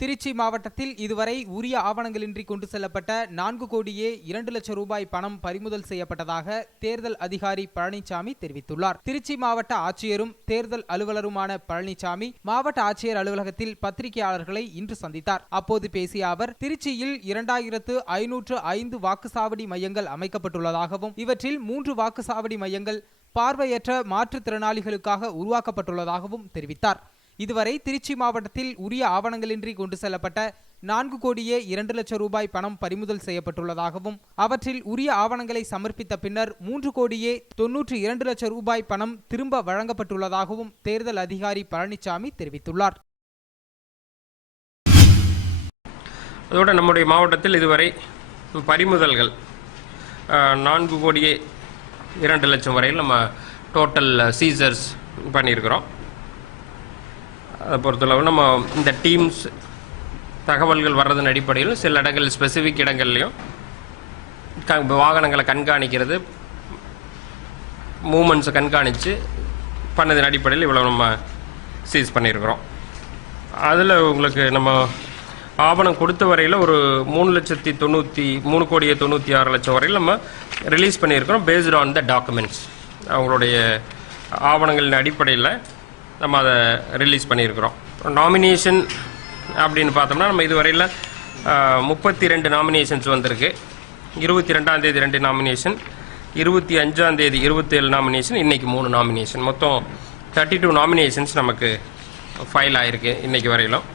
திருச்சி மாவட்டத்தில் இதுவரை உரிய ஆவணங்களின்றி கொண்டு செல்லப்பட்ட 4 கோடியே 2 லட்சம் ரூபாய் பணம் பறிமுதல் செய்யப்பட்டதாக தேர்தல் அதிகாரி பழனிசாமி தெரிவித்துள்ளார். திருச்சி மாவட்ட ஆட்சியரும் தேர்தல் அலுவலருமான பழனிசாமி மாவட்ட ஆட்சியர் அலுவலகத்தில் பத்திரிகையாளர்களை இன்று சந்தித்தார். அப்போது பேசிய அவர், திருச்சியில் 2505 வாக்குச்சாவடி மையங்கள் அமைக்கப்பட்டுள்ளதாகவும் இவற்றில் 3 வாக்குச்சாவடி மையங்கள் பார்வையற்ற மாற்றுத்திறனாளிகளுக்காக உருவாக்கப்பட்டுள்ளதாகவும் தெரிவித்தார். இதுவரை திருச்சி மாவட்டத்தில் உரிய ஆவணங்களின்றி கொண்டு செல்லப்பட்ட 4 கோடியே 2 லட்சம் ரூபாய் பணம் பறிமுதல் செய்யப்பட்டுள்ளதாகவும் அவற்றில் உரிய ஆவணங்களை சமர்ப்பித்த பின்னர் 3 கோடியே 92 லட்சம் ரூபாய் பணம் திரும்ப வழங்கப்பட்டுள்ளதாகவும் தேர்தல் அதிகாரி பழனிசாமி தெரிவித்துள்ளார். அதோடு நம்முடைய மாவட்டத்தில் இதுவரை பறிமுதல்கள் 4 கோடியே 2 லட்சம் வரையில் நம்ம டோட்டல் சீசர்ஸ் பண்ணியிருக்கிறோம். அதை பொறுத்தளவு நம்ம இந்த டீம்ஸ் தகவல்கள் வர்றதன் அடிப்படையில் சில இடங்கள் ஸ்பெசிஃபிக் இடங்கள்லையும் வாகனங்களை கண்காணிக்கிறது, மூமெண்ட்ஸை கண்காணித்து பண்ணதன் அடிப்படையில் இவ்வளோ நம்ம சீஸ் பண்ணியிருக்கிறோம். அதில் உங்களுக்கு நம்ம ஆவணம் கொடுத்த வரையில் ஒரு 3 கோடியே 96 லட்சம் வரையில் நம்ம ரிலீஸ் பண்ணியிருக்கிறோம். பேஸ்ட் ஆன் த டாக்குமெண்ட்ஸ், அவங்களுடைய ஆவணங்களின் அடிப்படையில் நம்ம அதை ரிலீஸ் பண்ணியிருக்கிறோம். நாமினேஷன் அப்படின்னு பார்த்தோம்னா நம்ம இதுவரையில் 32 நாமினேஷன்ஸ் வந்திருக்கு. 22ஆம் தேதி 2 நாமினேஷன், 25ஆம் தேதி 27 நாமினேஷன், இன்றைக்கி 3 நாமினேஷன், மொத்தம் 32 நாமினேஷன்ஸ் நமக்கு ஃபைல் ஆகிருக்கு இன்றைக்கி வரையிலும்.